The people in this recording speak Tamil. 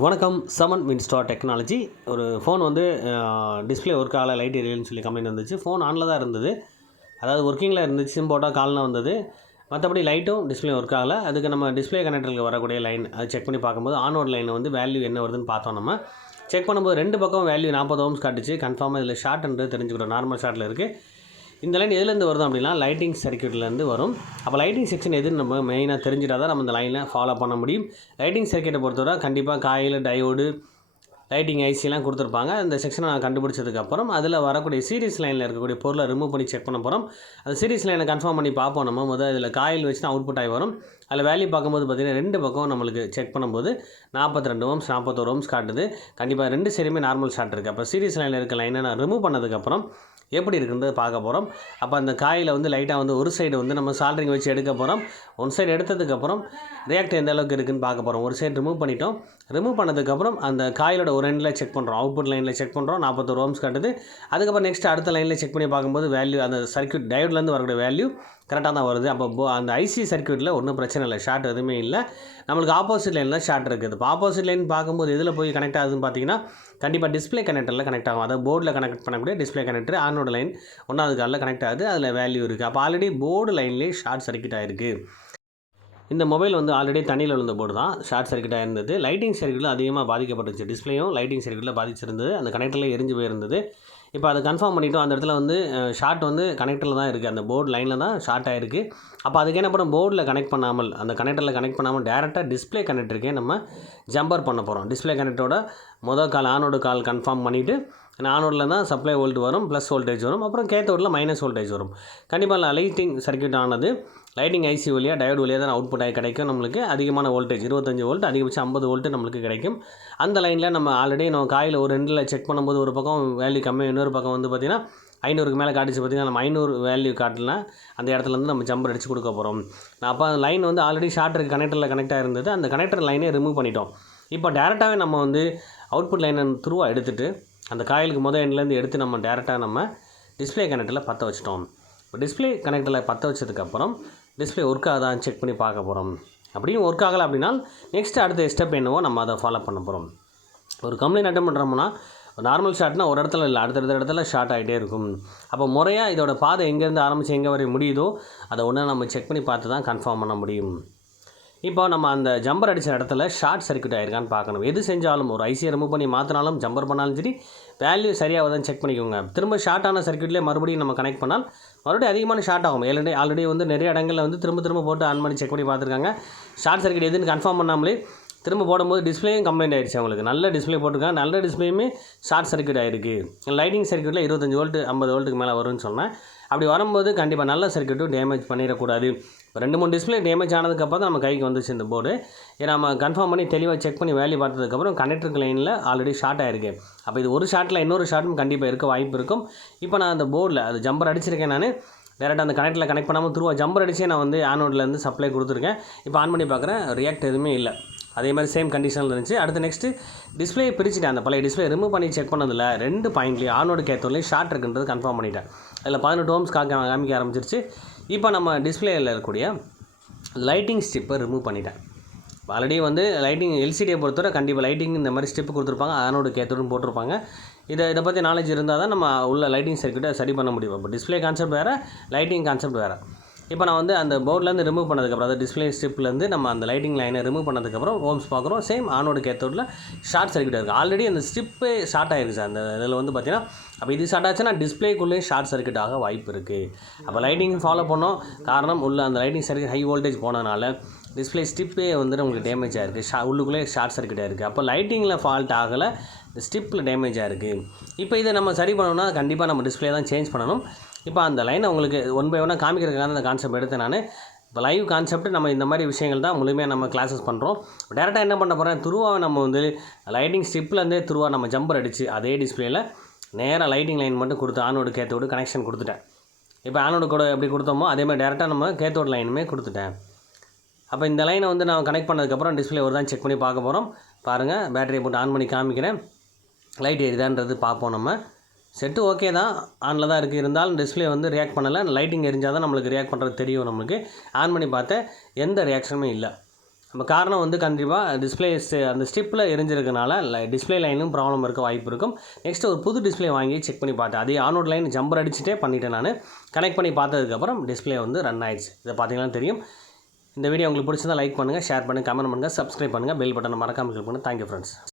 வணக்கம் சமன் மின்ஸ்டார் டெக்னாலஜி. ஒரு ஃபோன் வந்து டிஸ்ப்ளே ஒர்க் ஆகலை லைட் எரியலன்னு சொல்லி கம்ப்ளைண்ட் வந்துச்சு. ஃபோன் ஆனில் தான் இருந்தது. அதாவது ஒர்க்கிங்கில் இருந்துச்சு சிம் போட்டால் காலில் வந்தது. மற்றபடி லைட்டும் டிஸ்ப்ளே ஒர்க் ஆகலை. அதுக்கு நம்ம டிஸ்ப்ளே கனெக்டருக்கு வரக்கூடிய லைன் அது செக் பண்ணி பார்க்கும்போது ஆனோட் லைனில் வந்து வேல்யூ என்ன வருதுன்னு பார்த்தோம் நம்ம. செக் பண்ணும்போது ரெண்டு பக்கம் வேல்யூ நாற்பது ஓம்ஸ் காட்டுச்சு. கன்ஃபார்மாக இதில் ஷார்ட்ன்றது தெரிஞ்சுக்கிறோம் நார்மல் ஷார்ட்டில் இருக்குது இந்த லைன் எதுலேருந்து வருது அப்படின்னா லைட்டிங் சர்க்யூட்லேருந்து வரும். அப்போ லைட்டிங் செக்ஷன் எதுன்னு நம்ம மெயினாக தெரிஞ்சிட்டா தான் நம்ம இந்த லைனை ஃபாலோ பண்ண முடியும். லைட்டிங் சர்க்யூட்டை பொறுத்தவரை கண்டிப்பாக காயில் டயோடு லைட்டிங் ஐசிலாம் கொடுத்துருப்பாங்க. அந்த செக்ஷனை நான் கண்டுபிடிச்சதுக்கப்புறம் அதில் வரக்கூடிய சீரிஸ் லைனில் இருக்கக்கூடிய பொருளை ரிமூவ் பண்ணி செக் பண்ண போகிறோம் அந்த சீரிஸ் லைனை கன்ஃபார்ம் பண்ணி பார்ப்போம் நம்ம. முதல் இதில் காயில் வச்சு தான் அவுட்புட் ஆகி வரும். அதில் வேல்யூ பார்க்கும்போது பார்த்திங்கன்னா ரெண்டு பக்கம் நம்மளுக்கு செக் பண்ணும்போது நாற்பத்தி ரெண்டு ஓம்ஸ் நாற்பத்தோரு ஓம்ஸ் காட்டுது. கண்டிப்பாக ரெண்டு சைடுமே நார்மல் ஷாட் இருக்குது அப்போ சீரியஸ் லைனில் இருக்க லைனை நான் ரிமூவ் பண்ணதுக்கப்புறம் எப்படி இருக்குன்றது பார்க்க போகிறோம் அப்போ அந்த காயில் வந்து லைட்டாக வந்து ஒரு சைடு வந்து நம்ம சால்ட்ரிங் வச்சு எடுக்க போகிறோம் ஒன் சைடு எடுத்ததுக்கப்புறம் ரியாக்ட் எந்த அளவுக்கு இருக்குன்னு பார்க்க போகிறோம் ஒரு சைடு ரிமூவ் பண்ணிட்டோம். ரிமூவ் பண்ணதுக்கப்புறம் அந்த காயிலோட ஒரு எண்டில் செக் பண்ணுறோம் அவுட்புட் லைனில் செக் பண்ணுறோம் நாற்பத்தோரு ஓம்ஸ் காட்டுது. அதுக்கப்புறம் நெக்ஸ்ட் அடுத்த லைனில் செக் பண்ணி பார்க்கும்போது வேல்யூ அந்த சர்க்கியூட் டயோட்லேருந்து வரக்கூடிய வேல்யூ கரெக்டாக தான் வருது. அப்போ போ அந்த ஐசி சர்க்யூட்டில் ஒன்றும் பிரச்சனை இல்லை. ஷார்ட் எதுவுமே இல்லை. நம்மளுக்கு ஆப்போசிட் லைனில் தான் ஷார்ட் இருக்குது. இப்போ ஆப்போசிட் லைன் பார்க்கும்போது எதில் போய் கனெக்ட் ஆகுதுன்னு பார்த்தீங்கன்னா கண்டிப்பாக டிஸ்ப்ளே கனெக்டரில் கனெக்ட் ஆகும். அதாவது போர்டில் கனெக்ட் பண்ணக்கூடிய டிஸ்ப்ளே கனெக்டர் ஆனோட லைன் ஒன்றாவது காலில் கனெக்ட் ஆகுது. அதில் வேல்யூ இருக்குது அப்போ ஆல்ரெடி போர்டு லைன்லேயே ஷார்ட் சர்க்கியூட் ஆகிருக்கு இந்த மொபைல் வந்து ஆல்ரெடி தண்ணியில் விழுந்த போர்டு தான். ஷார்ட் சர்க்கியூட்டாக இருந்தது லைட்டிங் சர்க்கியூட்டில் அதிகமாக பாதிக்கப்பட்டுச்சு. டிஸ்ப்ளேயும் லைட்டிங் சர்க்கியூட்டில் பாதிச்சிருந்தது. அந்த கனெக்டரில் எரிஞ்சு போயிருந்தது. இப்போ அதை கன்ஃபார்ம் பண்ணிவிட்டோம் அந்த இடத்துல வந்து ஷார்ட் வந்து கனெக்டரில் தான் இருக்குது அந்த போர்டு லைனில் தான் ஷார்ட் ஆகிருக்கு அப்போ அதுக்கு என்ன பண்ண போர்டில் கனெக்ட் பண்ணாமல் அந்த கனெக்டரில் கனெக்ட் பண்ணாமல் டேரெக்டாக டிஸ்ப்ளே கனெக்டருக்கே நம்ம ஜம்பர் பண்ண போகிறோம் டிஸ்ப்ளே கனெக்டரோட மொதல் கால் ஆனோட கால் கன்ஃபார்ம் பண்ணிவிட்டு ஆனோடில் தான் சப்ளை வோல்ட் வரும் ப்ளஸ் வோல்டேஜ் வரும். அப்புறம் கேத்தோடில் மைனஸ் வோல்டேஜ் வரும். கண்டிப்பாக லைட்டிங் சர்க்யூட் ஆனது லைட்டிங் ஐசி வழியாக டயோடு வழியாக தான் அவுட்புட் ஆகி கிடைக்கும் நம்மளுக்கு. அதிகமான வோல்டேஜ் இருபத்தஞ்சு வோல்ட் அதிகபட்சம் ஐம்பது வோல்ட் நம்மளுக்கு கிடைக்கும். அந்த லைனில் நம்ம ஆல்ரெடி நம்ம காயில் ஒரு ரெண்டில் செக் பண்ணும்போது ஒரு பக்கம் வேல்யூ கம்மி இன்னொரு பக்கம் வந்து பார்த்திங்கன்னா ஐநூறுக்கு மேலே காட்டுச்சு பார்த்திங்கன்னா நம்ம ஐநூறு வேல்யூ காட்டலாம் அந்த இடத்துல இருந்து நம்ம ஜம்பர் அடித்து கொடுக்க போகிறோம் நான் அப்போ அந்த லைன் வந்து ஆல்ரெடி ஷார்ட்டருக்கு கனெக்டரில் கனெக்ட் ஆகிருந்தது அந்த கனெக்டர் லைனே ரிமூவ் பண்ணிட்டோம். இப்போ டேரெக்டாகவே நம்ம வந்து அவுட்புட் லைனை த்ரூவாக எடுத்துகிட்டு அந்த காயிலுக்கு முதல் எண்ட்லேருந்து எடுத்து நம்ம டேரெக்டாக நம்ம டிஸ்ப்ளே கனெக்டரில் பற்ற வச்சிட்டோம். இப்போ டிஸ்ப்ளே கனெக்டரில் பற்ற வச்சதுக்கப்புறம் டிஸ்ப்ளே ஒர்க் ஆகுதான் செக் பண்ணி பார்க்க போகிறோம் அப்படியும் ஒர்க் ஆகலை அப்படின்னா நெக்ஸ்ட் அடுத்த ஸ்டெப் என்னவோ நம்ம அதை ஃபாலோ பண்ண போகிறோம் ஒரு கம்ப்ளைண்ட் அட்டன் பண்ணுறோம்னா நார்மல் ஷாட்னா ஒரு இடத்துல இல்லை அடுத்தடுத்த இடத்துல ஷார்ட் ஆகிட்டே இருக்கும். அப்போ முறையாக இதோட பாதை எங்கேருந்து ஆரம்பித்து எங்கே வரை முடியுதோ அதை ஒன்று நம்ம செக் பண்ணி பார்த்து தான் கன்ஃபார்ம் பண்ண முடியும். இப்போ நம்ம அந்த ஜம்பர் அடித்த இடத்துல ஷார்ட் சர்க்யூட் ஆயிருக்கான்னு பார்க்கணும். எது செஞ்சாலும் ஒரு ஐசியை ரிமூவ் பண்ணி மாற்றினாலும் ஜம்பர் பண்ணாலும் சரி வேல்யூ சரியாக செக் பண்ணிக்கோங்க. திரும்ப ஷார்ட்டான சர்க்யூட்லேயே மறுபடியும் நம்ம கனெக்ட் பண்ணால் மறுபடியும் அதிகமான ஷார்ட் ஆகும். ஆல்ரெடி ஆல்ரெடி வந்து நிறைய இடங்களில் வந்து திரும்ப திரும்ப போட்டு ஆன் பண்ணி செக் பண்ணி பார்த்துருக்காங்க. ஷார்ட் சர்க்யூட் எதுன்னு கன்ஃபார்ம் பண்ணாமலே திரும்ப போடும்போது டிஸ்பிளேயும் கம்ப்ளைண்ட் ஆயிடுச்சு அவங்களுக்கு. நல்ல டிஸ்பிளே போட்டிருக்காங்க. நல்ல டிஸ்பிளேயுமே ஷார்ட் சர்க்யூட் ஆயிருக்கு. லைட்டிங் சர்க்யூட்டில் இருபத்தஞ்சி வோல்ட்டு ஐம்பது வோல்ட்டுக்கு மேலே வரும்னு சொன்னேன். அப்படி வரும்போது கண்டிப்பாக நல்ல சர்க்யூட்டும் டேமேஜ் பண்ணிடக்கூடாது. ரெண்டு மூணு டிஸ்பிளே டேமேஜ் ஆனதுக்கப்புறம் தான் நம்ம கைக்கு வந்துச்சு இந்த போர்டு ஏன்னா நம்ம கன்ஃபார்ம் பண்ணி தெளிவாக செக் பண்ணி வேலையை பார்த்ததுக்கப்புறம் கனெக்டருக்கு லைனில் ஆல்ரெடி ஷார்ட் ஆயிருக்கு. அப்போ இது ஒரு ஷார்ட்டில் இன்னொரு ஷார்ட்டும் கண்டிப்பாக இருக்க வாய்ப்பு இருக்கும். இப்போ நான் அந்த போர்டில் அது ஜம்பர் அடிச்சிருக்கேன் நான். டேரெக்டாக அந்த கனெக்டில் கனெக்ட் பண்ணாமல் த்ரூவாக ஜம்பர் அடிச்சே நான் வந்து ஆனோட்லேருந்து சப்ளை கொடுத்துருக்கேன். இப்போ ஆன் பண்ணி பார்க்குறேன். ரியாக்ட் எதுவுமே இல்லை. அதே மாதிரி சேம் கண்டிஷனில் இருந்துச்சு. அடுத்து நெக்ஸ்ட்டு டிஸ்பிளே பிரிச்சுட்டேன். அந்த பழைய டிஸ்பிளே ரிமூவ் பண்ணி செக் பண்ணதில் ரெண்டு பாயிண்ட்லேயும் ஆனோடு கேத்தோர்லேயும் ஷார்ட் இருக்குன்றது கன்ஃபார்ம் பண்ணிட்டேன். அதில் பதினெட்டு ஓம்ஸ் காக்க காமிக்க ஆரம்பிச்சிருச்சு. இப்போ நம்ம டிஸ்பிளேயில் இருக்கக்கூடிய லைட்டிங் ஸ்டிப்பை ரிமூவ் பண்ணிட்டேன். ஆல்ரெடி வந்து லைட்டிங் எல்சிடியை பொறுத்தவரை கண்டிப்பாக லைட்டிங் இந்த மாதிரி ஸ்டெப்பு கொடுத்துருப்பாங்க. ஆனோடு கேத்தோடுன்னு போட்டிருப்பாங்க. இதை இதை பற்றி நாலேஜ் இருந்தால் தான் நம்ம உள்ள லைட்டிங் சர்க்கியூட்டை சரி பண்ண முடியும். இப்போ டிஸ்பிளே கான்செப்ட் வேறு லைட்டிங் கான்செப்ட் வேறு. இப்போ நான் வந்து அந்த போர்ட்லேருந்து ரிமூவ் பண்ணதுக்கப்புறம் அதாவது டிஸ்பிளே ஸ்ட்ரிப்லேருந்து நம்ம அந்த லைட்டிங் லைனை ரிமூவ் பண்ணதுக்கப்புறம் ஹோம்ஸ் பார்க்குறோம். சேம் ஆனோடு கேத்தோடில் ஷார்ட் சர்க்யூட் இருக்குது ஆல்ரெடி அந்த ஸ்ட்ரிப்பே ஷார்ட் ஆகிருக்கு அந்த இதில் வந்து பார்த்தீங்கன்னா அப்போ இது ஷார்ட் ஆச்சுன்னா டிஸ்பிளேக்குள்ளேயும் ஷார்ட் சர்க்யூட் ஆக வாய்ப்பு இருக்குது அப்போ லைட்டிங் ஃபாலோ பண்ணோம். காரணம் உள்ள அந்த லைட்டிங் சர்க்கியூட் ஹை வோல்டேஜ் போனதுனால டிஸ்பிளே ஸ்டிப்பே வந்துட்டு உங்களுக்கு டேமேஜ் ஆகிருக்கு ஷா உள்ளுக்குள்ளே ஷார்ட் சர்க்கியூட் இருக்குது அப்போ லைட்டிங்கில் ஃபால்ட் ஆகலை. ஸ்டிப்பில் டேமேஜ் ஆகிருக்கு இப்போ இதை நம்ம சரி பண்ணணும்னா கண்டிப்பாக நம்ம டிஸ்பிளே தான் சேஞ்ச் பண்ணணும். இப்போ அந்த லைனை உங்களுக்கு ஒன் பை ஒன்னாக காமிக்கிறதுக்கான அந்த கான்செப்ட் எடுத்தேன் நான். இப்போ லைவ் கான்செப்ட் நம்ம இந்த மாதிரி விஷயங்கள் தான் முழுமையாக நம்ம கிளாஸஸ் பண்ணுறோம் டேரெக்டாக என்ன பண்ண போகிறேன் துருவாவை நம்ம வந்து லைட்டிங் ஸ்டிப்லேருந்தே துருவா நம்ம ஜம்பர் அடித்து அதே டிஸ்பிளேயில் நேராக லைட்டிங் லைன் மட்டும் கொடுத்து ஆனோடு கேத்தோடு கனெக்ஷன் கொடுத்துட்டேன். இப்போ ஆனோடு கூட எப்படி கொடுத்தோமோ அதே மாதிரி டேரெக்டாக நம்ம கேத்தோடு லைனுமே கொடுத்துட்டேன். அப்போ இந்த லைனை வந்து நான் கனெக்ட் பண்ணதுக்கப்புறம் டிஸ்பிளே ஒரு தான் செக் பண்ணி பார்க்க போகிறோம் பாருங்கள் பேட்டரியை போட்டு ஆன் பண்ணி காமிக்கிறேன். லைட் எரியுதான்றது பார்ப்போம் நம்ம. செட்டு ஓகே தான். ஆனில் தான் இருக்குது இருந்தாலும் டிஸ்பிளே வந்து ரியாக்ட் பண்ணலை. லைட்டிங் எரிஞ்சால் தான் நம்மளுக்கு ரியாக்ட் பண்ணுறது தெரியும் நம்மளுக்கு. ஆன் பண்ணி பார்த்தேன் எந்த ரியாக்ஷனுமே இல்லை. நம்ம காரணம் வந்து கண்டிப்பாக டிஸ்பிளே அந்த ஸ்டிப்பில் எரிஞ்சிருக்கனால டிஸ்பிளே லைனும் ப்ராப்ளம் இருக்க வாய்ப்பு இருக்கும். நெக்ஸ்ட் ஒரு புது டிஸ்பிளே வாங்கி செக் பண்ணி பார்த்தேன் அதே ஆனோட் லைன் ஜம்பர் அடிச்சுட்டே பண்ணிட்டேன் நான். கனெக்ட் பண்ணி பார்த்ததுக்கப்புறம் டிஸ்பிளே வந்து ரன் ஆயிடுச்சு. இதை பார்த்தீங்கன்னா தெரியும். இந்த வீடியோ உங்களுக்கு பிடிச்சிருந்தால் லைக் பண்ணுங்கள் ஷேர் பண்ணுங்கள் கமெண்ட் பண்ணுங்கள் சப்ஸ்கிரைப் பண்ணுங்கள் பெல் பட்டனை மறக்காமல் கிளிக் பண்ணுங்கள் தேங்க்யூ ஃப்ரெண்ட்ஸ்